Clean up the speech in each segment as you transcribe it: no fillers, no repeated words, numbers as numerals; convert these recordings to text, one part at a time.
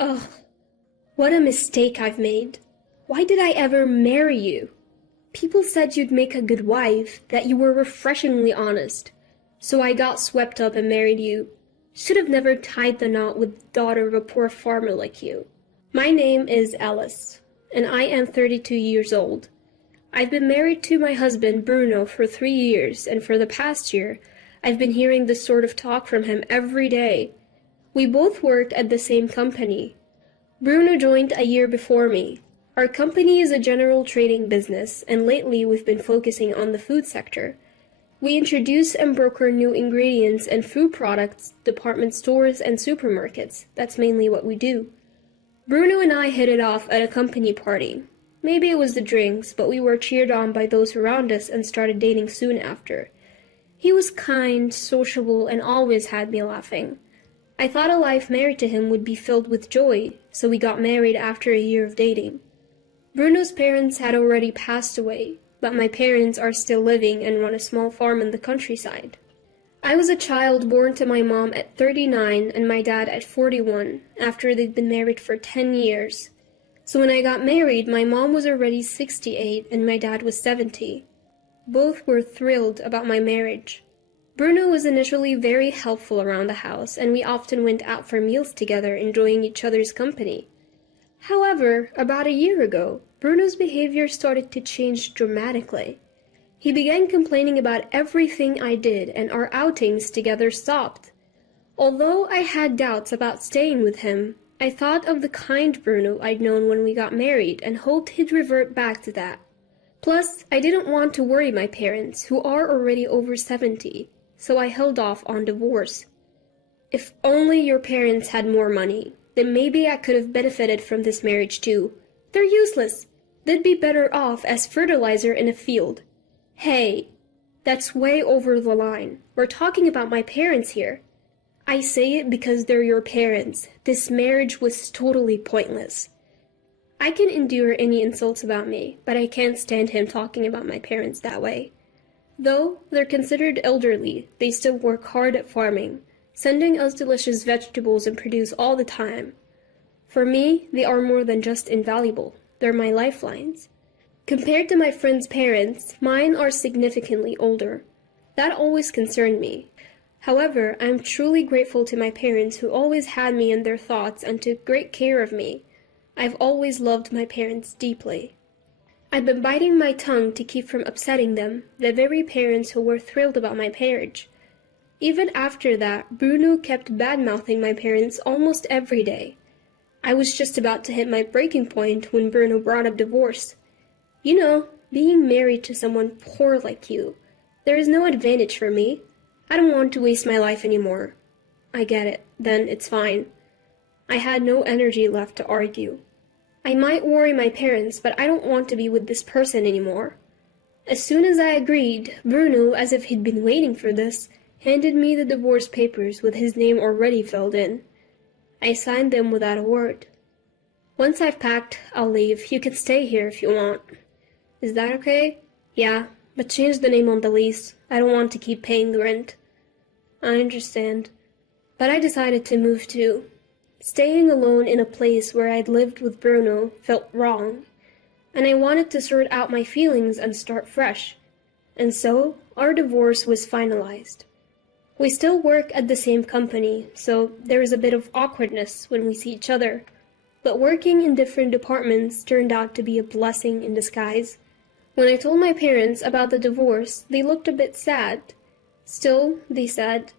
Ugh, what a mistake I've made. Why did I ever marry you? People said you'd make a good wife, that you were refreshingly honest. So I got swept up and married you. Should have never tied the knot with the daughter of a poor farmer like you. My name is Alice, and I am 32 years old. I've been married to my husband, Bruno, for 3 years, and for the past year, I've been hearing this sort of talk from him every day. We both worked at the same company. Bruno joined a year before me. Our company is a general trading business, and lately we've been focusing on the food sector. We introduce and broker new ingredients and food products, department stores, and supermarkets. That's mainly what we do. Bruno and I hit it off at a company party. Maybe it was the drinks, but we were cheered on by those around us and started dating soon after. He was kind, sociable, and always had me laughing. I thought a life married to him would be filled with joy, so we got married after a year of dating. Bruno's parents had already passed away, but my parents are still living and run a small farm in the countryside. I was a child born to my mom at 39 and my dad at 41, after they'd been married for 10 years. So when I got married, my mom was already 68 and my dad was 70. Both were thrilled about my marriage. Bruno was initially very helpful around the house, and we often went out for meals together, enjoying each other's company. However, about a year ago, Bruno's behavior started to change dramatically. He began complaining about everything I did, and our outings together stopped. Although I had doubts about staying with him, I thought of the kind Bruno I'd known when we got married and hoped he'd revert back to that. Plus, I didn't want to worry my parents, who are already over 70, so I held off on divorce. If only your parents had more money, then maybe I could have benefited from this marriage too. They're useless. They'd be better off as fertilizer in a field. Hey, that's way over the line. We're talking about my parents here. I say it because they're your parents. This marriage was totally pointless. I can endure any insults about me, but I can't stand him talking about my parents that way. Though they're considered elderly, they still work hard at farming, sending us delicious vegetables and produce all the time. For me, they are more than just invaluable. They're my lifelines. Compared to my friends' parents, mine are significantly older. That always concerned me. However, I'm truly grateful to my parents who always had me in their thoughts and took great care of me. I've always loved my parents deeply. I've been biting my tongue to keep from upsetting them, the very parents who were thrilled about my marriage. Even after that, Bruno kept bad-mouthing my parents almost every day. I was just about to hit my breaking point when Bruno brought up divorce. You know, being married to someone poor like you, there is no advantage for me. I don't want to waste my life anymore. I get it, then it's fine. I had no energy left to argue. I might worry my parents, but I don't want to be with this person anymore. As soon as I agreed, Bruno, as if he'd been waiting for this, handed me the divorce papers with his name already filled in. I signed them without a word. Once I've packed, I'll leave. You can stay here if you want. Is that okay? Yeah, but change the name on the lease. I don't want to keep paying the rent. I understand. But I decided to move too. Staying alone in a place where I'd lived with Bruno felt wrong, and I wanted to sort out my feelings and start fresh. And so, our divorce was finalized. We still work at the same company, so there is a bit of awkwardness when we see each other. But working in different departments turned out to be a blessing in disguise. When I told my parents about the divorce, they looked a bit sad. Still, they said,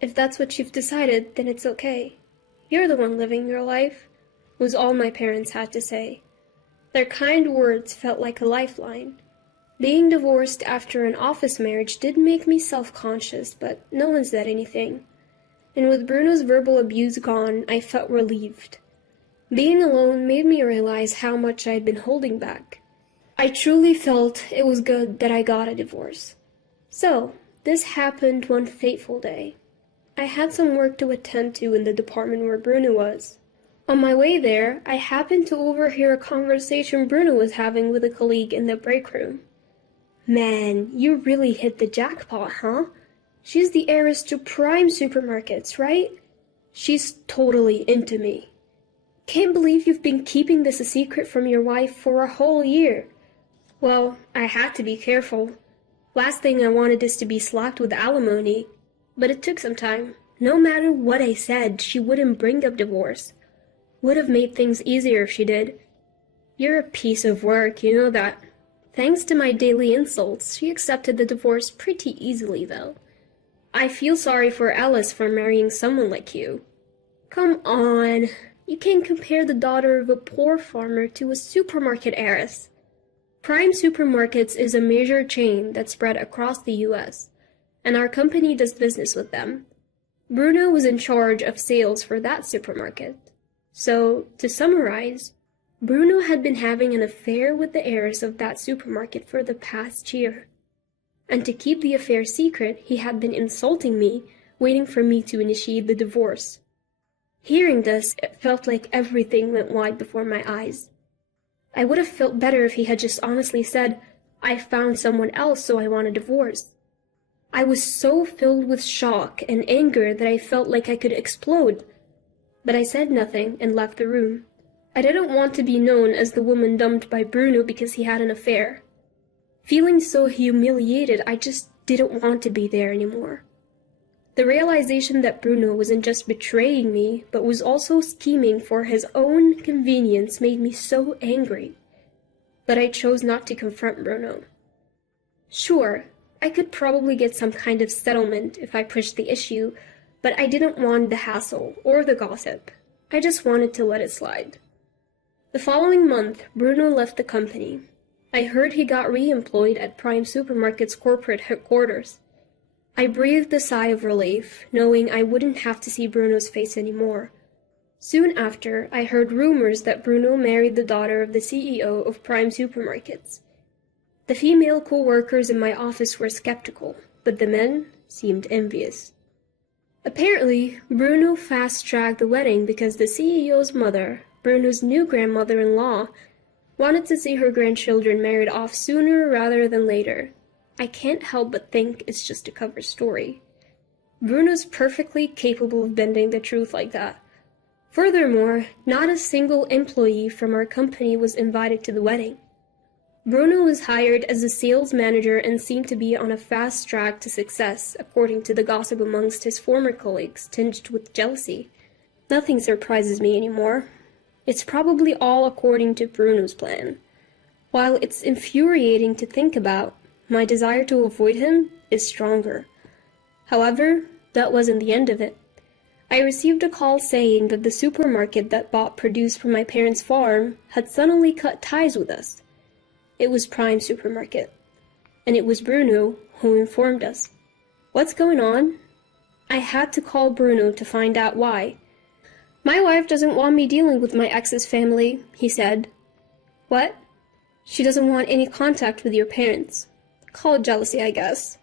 "If that's what you've decided, then it's okay. You're the one living your life," was all my parents had to say. Their kind words felt like a lifeline. Being divorced after an office marriage did make me self-conscious, but no one said anything. And with Bruno's verbal abuse gone, I felt relieved. Being alone made me realize how much I'd been holding back. I truly felt it was good that I got a divorce. So, this happened one fateful day. I had some work to attend to in the department where Bruno was. On my way there, I happened to overhear a conversation Bruno was having with a colleague in the break room. "Man, you really hit the jackpot, huh? She's the heiress to prime supermarkets, right? She's totally into me." Can't believe you've been keeping this a secret from your wife for a whole year. Well, I had to be careful. Last thing I wanted is to be slapped with alimony, but it took some time. No matter what I said, she wouldn't bring up divorce. Would have made things easier if she did. You're a piece of work, you know that. Thanks to my daily insults, she accepted the divorce pretty easily, though. I feel sorry for Alice for marrying someone like you. Come on, you can't compare the daughter of a poor farmer to a supermarket heiress. Prime Supermarkets is a major chain that's spread across the U.S., and our company does business with them. Bruno was in charge of sales for that supermarket. So, to summarize, Bruno had been having an affair with the heiress of that supermarket for the past year. And to keep the affair secret, he had been insulting me, waiting for me to initiate the divorce. Hearing this, it felt like everything went wide before my eyes. I would have felt better if he had just honestly said, "I found someone else, so I want a divorce." I was so filled with shock and anger that I felt like I could explode. But I said nothing and left the room. I didn't want to be known as the woman dumped by Bruno because he had an affair. Feeling so humiliated, I just didn't want to be there anymore. The realization that Bruno wasn't just betraying me, but was also scheming for his own convenience made me so angry. But I chose not to confront Bruno. Sure, I could probably get some kind of settlement if I pushed the issue, but I didn't want the hassle or the gossip. I just wanted to let it slide. The following month, Bruno left the company. I heard he got re-employed at Prime Supermarket's corporate headquarters. I breathed a sigh of relief, knowing I wouldn't have to see Bruno's face anymore. Soon after, I heard rumors that Bruno married the daughter of the CEO of Prime Supermarkets. The female co-workers in my office were skeptical, but the men seemed envious. Apparently, Bruno fast-tracked the wedding because the CEO's mother, Bruno's new grandmother-in-law, wanted to see her grandchildren married off sooner rather than later. I can't help but think it's just a cover story. Bruno's perfectly capable of bending the truth like that. Furthermore, not a single employee from our company was invited to the wedding. Bruno was hired as a sales manager and seemed to be on a fast track to success, according to the gossip amongst his former colleagues, tinged with jealousy. Nothing surprises me anymore. It's probably all according to Bruno's plan. While it's infuriating to think about, my desire to avoid him is stronger. However, that wasn't the end of it. I received a call saying that the supermarket that bought produce from my parents' farm had suddenly cut ties with us. It was Prime Supermarket, and it was Bruno who informed us. What's going on? I had to call Bruno to find out why. My wife doesn't want me dealing with my ex's family, he said. What? She doesn't want any contact with your parents. Call it jealousy, I guess.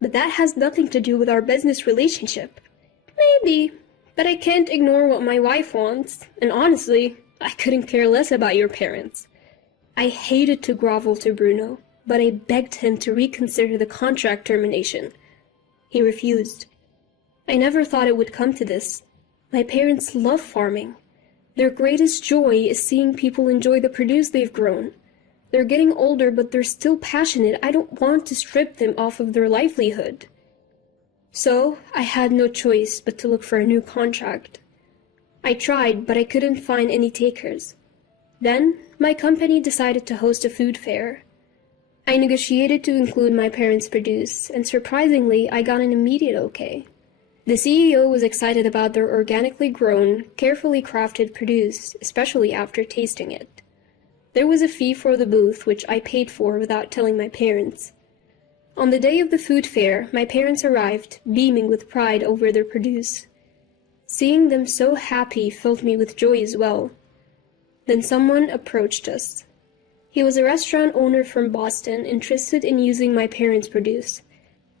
But that has nothing to do with our business relationship. Maybe, but I can't ignore what my wife wants, and honestly, I couldn't care less about your parents. I hated to grovel to Bruno, but I begged him to reconsider the contract termination. He refused. I never thought it would come to this. My parents love farming. Their greatest joy is seeing people enjoy the produce they've grown. They're getting older, but they're still passionate. I don't want to strip them off of their livelihood. So, I had no choice but to look for a new contract. I tried, but I couldn't find any takers. Then, my company decided to host a food fair. I negotiated to include my parents' produce, and surprisingly, I got an immediate okay. The CEO was excited about their organically grown, carefully crafted produce, especially after tasting it. There was a fee for the booth, which I paid for without telling my parents. On the day of the food fair, my parents arrived, beaming with pride over their produce. Seeing them so happy filled me with joy as well. Then someone approached us. He was a restaurant owner from Boston, interested in using my parents' produce.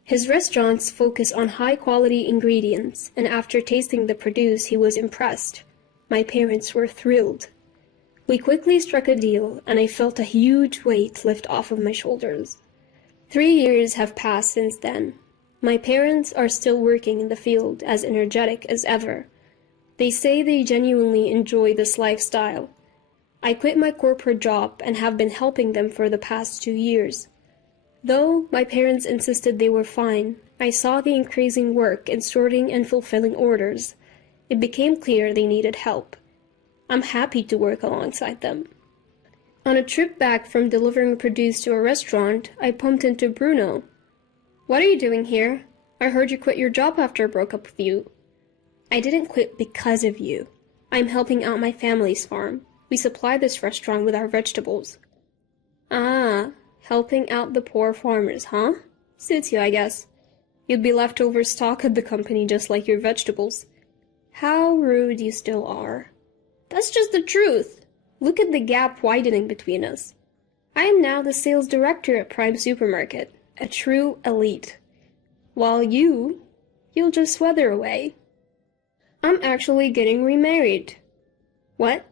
His restaurants focus on high-quality ingredients, and after tasting the produce, he was impressed. My parents were thrilled. We quickly struck a deal, and I felt a huge weight lift off of my shoulders. 3 years have passed since then. My parents are still working in the field, as energetic as ever. They say they genuinely enjoy this lifestyle. I quit my corporate job and have been helping them for the past 2 years. Though my parents insisted they were fine, I saw the increasing work in sorting and fulfilling orders. It became clear they needed help. I'm happy to work alongside them. On a trip back from delivering produce to a restaurant, I bumped into Bruno. "What are you doing here? I heard you quit your job after I broke up with you." "I didn't quit because of you. I'm helping out my family's farm. We supply this restaurant with our vegetables." "Ah, helping out the poor farmers, huh? Suits you, I guess. You'd be leftover stock at the company just like your vegetables." "How rude you still are." "That's just the truth. Look at the gap widening between us. I am now the sales director at Prime Supermarket, a true elite. While you'll just weather away. I'm actually getting remarried." "What?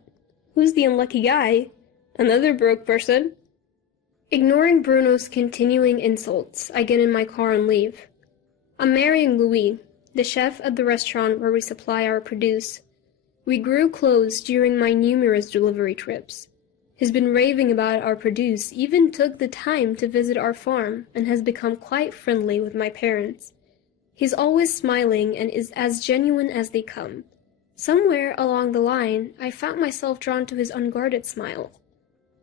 Who's the unlucky guy? Another broke person?" Ignoring Bruno's continuing insults, I get in my car and leave. I'm marrying Louis, the chef at the restaurant where we supply our produce. We grew close during my numerous delivery trips. He's been raving about our produce, even took the time to visit our farm, and has become quite friendly with my parents. He's always smiling and is as genuine as they come. Somewhere along the line, I found myself drawn to his unguarded smile.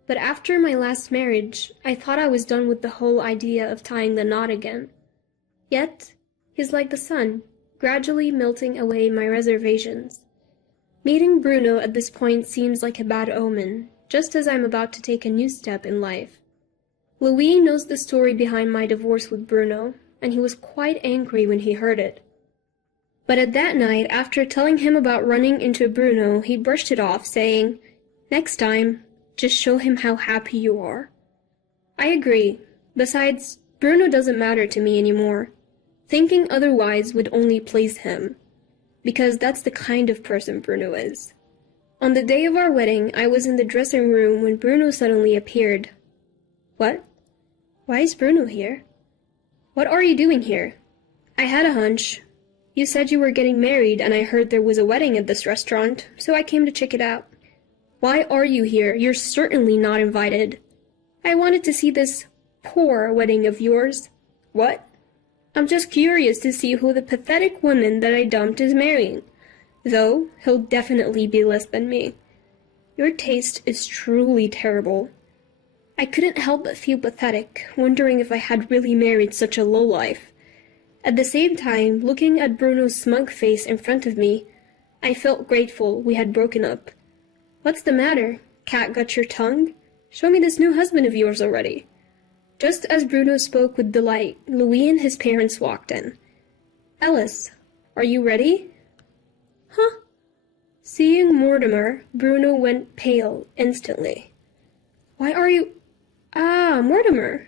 But after my last marriage, I thought I was done with the whole idea of tying the knot again. Yet, he's like the sun, gradually melting away my reservations. Meeting Bruno at this point seems like a bad omen, just as I'm about to take a new step in life. Louis knows the story behind my divorce with Bruno, and he was quite angry when he heard it. But at that night, after telling him about running into Bruno, he brushed it off, saying, "Next time, just show him how happy you are." I agree. Besides, Bruno doesn't matter to me anymore. Thinking otherwise would only please him, because that's the kind of person Bruno is. On the day of our wedding, I was in the dressing room when Bruno suddenly appeared. "What? Why is Bruno here?" "What are you doing here?" "I had a hunch. You said you were getting married, and I heard there was a wedding at this restaurant, so I came to check it out." "Why are you here? You're certainly not invited." "I wanted to see this poor wedding of yours." "What?" "I'm just curious to see who the pathetic woman that I dumped is marrying. Though, he'll definitely be less than me." "Your taste is truly terrible." I couldn't help but feel pathetic, wondering if I had really married such a lowlife. At the same time, looking at Bruno's smug face in front of me, I felt grateful we had broken up. "What's the matter? Cat got your tongue? Show me this new husband of yours already." Just as Bruno spoke with delight, Louis and his parents walked in. "Alice, are you ready?" "Huh?" Seeing Mortimer, Bruno went pale instantly. "Why are you— Ah, Mortimer!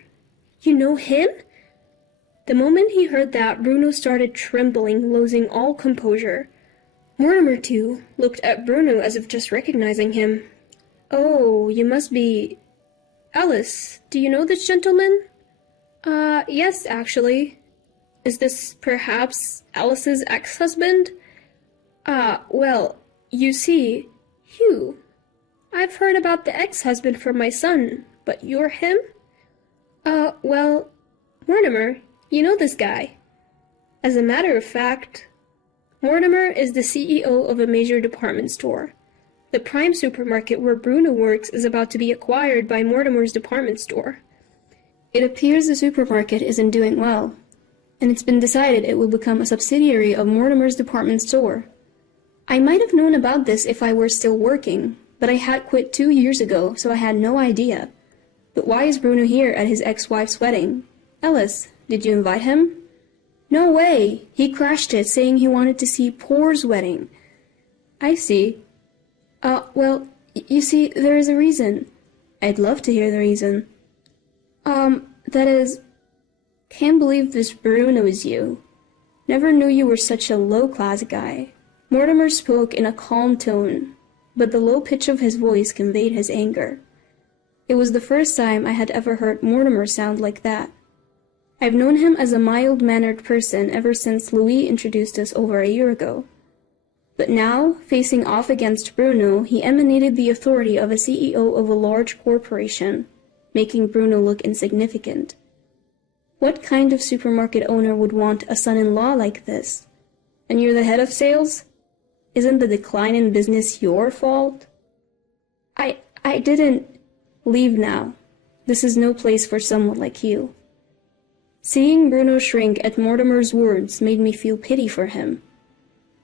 You know him?" The moment he heard that, Bruno started trembling, losing all composure. Mortimer, too, looked at Bruno as if just recognizing him. "Oh, you must be— Alice, do you know this gentleman?" Yes, actually." "Is this perhaps Alice's ex-husband?" Well, you see, Hugh. I've heard about the ex-husband from my son, but you're him?" Well, Mortimer, you know this guy." As a matter of fact, Mortimer is the CEO of a major department store. The Prime Supermarket where Bruno works is about to be acquired by Mortimer's department store. It appears the supermarket isn't doing well, and it's been decided it will become a subsidiary of Mortimer's department store. I might have known about this if I were still working, but I had quit 2 years ago, so I had no idea. But why is Bruno here at his ex-wife's wedding? Alice, did you invite him?" "No way! He crashed it, saying he wanted to see Poor's wedding." "I see. Well, you see, there is a reason." "I'd love to hear the reason." That is, can't believe this Bruno is you. Never knew you were such a low-class guy." Mortimer spoke in a calm tone, but the low pitch of his voice conveyed his anger. It was the first time I had ever heard Mortimer sound like that. I've known him as a mild-mannered person ever since Louis introduced us over a year ago. But now, facing off against Bruno, he emanated the authority of a CEO of a large corporation, making Bruno look insignificant. What kind of supermarket owner would want a son-in-law like this? And you're the head of sales? Isn't the decline in business your fault? I didn't. Leave now. This is no place for someone like you. Seeing Bruno shrink at Mortimer's words made me feel pity for him.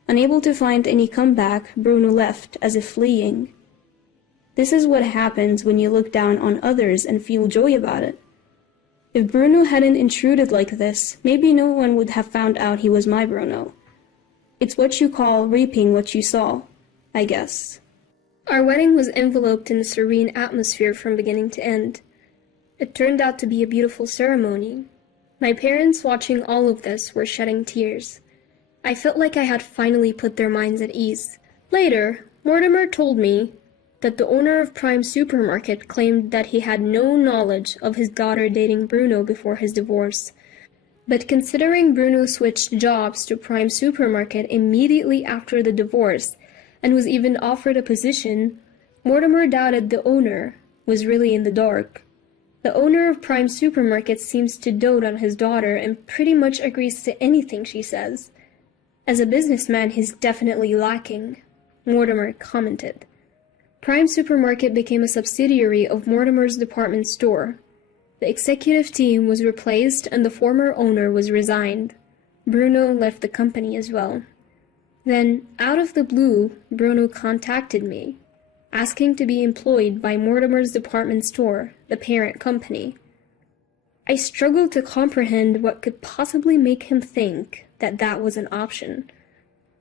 Unable to find any comeback, Bruno left as if fleeing. This is what happens when you look down on others and feel joy about it. If Bruno hadn't intruded like this, maybe no one would have found out he was my Bruno. It's what you call reaping what you sow, I guess. Our wedding was enveloped in a serene atmosphere from beginning to end. It turned out to be a beautiful ceremony. My parents, watching all of this, were shedding tears. I felt like I had finally put their minds at ease. Later, Mortimer told me that the owner of Prime Supermarket claimed that he had no knowledge of his daughter dating Bruno before his divorce. But considering Bruno switched jobs to Prime Supermarket immediately after the divorce and was even offered a position, Mortimer doubted the owner was really in the dark. The owner of Prime Supermarket seems to dote on his daughter and pretty much agrees to anything she says. As a businessman, he's definitely lacking, Mortimer commented. Prime Supermarket became a subsidiary of Mortimer's department store. The executive team was replaced and the former owner was resigned. Bruno left the company as well. Then, out of the blue, Bruno contacted me, asking to be employed by Mortimer's department store, the parent company. I struggled to comprehend what could possibly make him think that that was an option.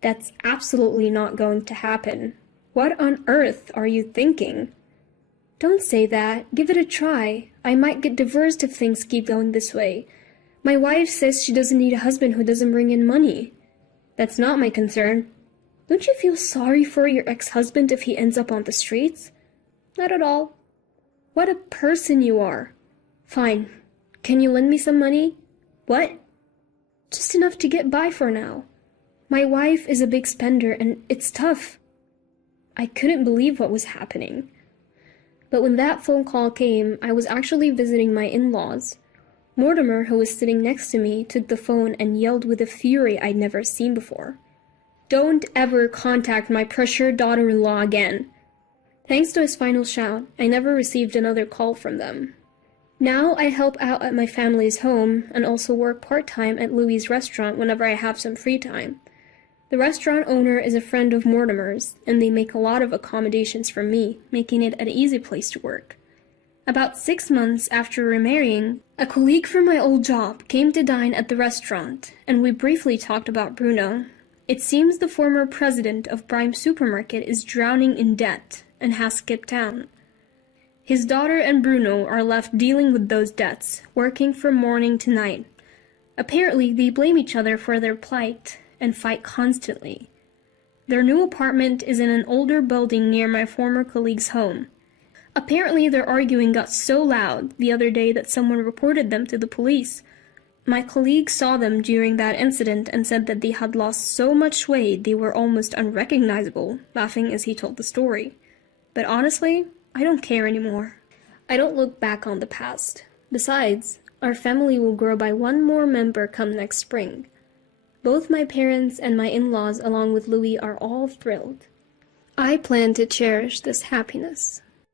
That's absolutely not going to happen. What on earth are you thinking? Don't say that. Give it a try. I might get divorced if things keep going this way. My wife says she doesn't need a husband who doesn't bring in money. That's not my concern. Don't you feel sorry for your ex-husband if he ends up on the streets? Not at all. What a person you are. Fine. Can you lend me some money? What? Just enough to get by for now. My wife is a big spender and it's tough. I couldn't believe what was happening. But when that phone call came, I was actually visiting my in-laws. Mortimer, who was sitting next to me, took the phone and yelled with a fury I'd never seen before. Don't ever contact my pressured daughter-in-law again. Thanks to his final shout, I never received another call from them. Now I help out at my family's home and also work part-time at Louie's restaurant whenever I have some free time. The restaurant owner is a friend of Mortimer's, and they make a lot of accommodations for me, making it an easy place to work. About 6 months after remarrying, a colleague from my old job came to dine at the restaurant, and we briefly talked about Bruno. It seems the former president of Prime Supermarket is drowning in debt and has skipped town. His daughter and Bruno are left dealing with those debts, working from morning to night. Apparently, they blame each other for their plight and fight constantly. Their new apartment is in an older building near my former colleague's home. Apparently, their arguing got so loud the other day that someone reported them to the police. My colleague saw them during that incident and said that they had lost so much weight they were almost unrecognizable, laughing as he told the story. But honestly, I don't care anymore. I don't look back on the past. Besides, our family will grow by one more member come next spring. Both my parents and my in-laws along with Louie are all thrilled. I plan to cherish this happiness.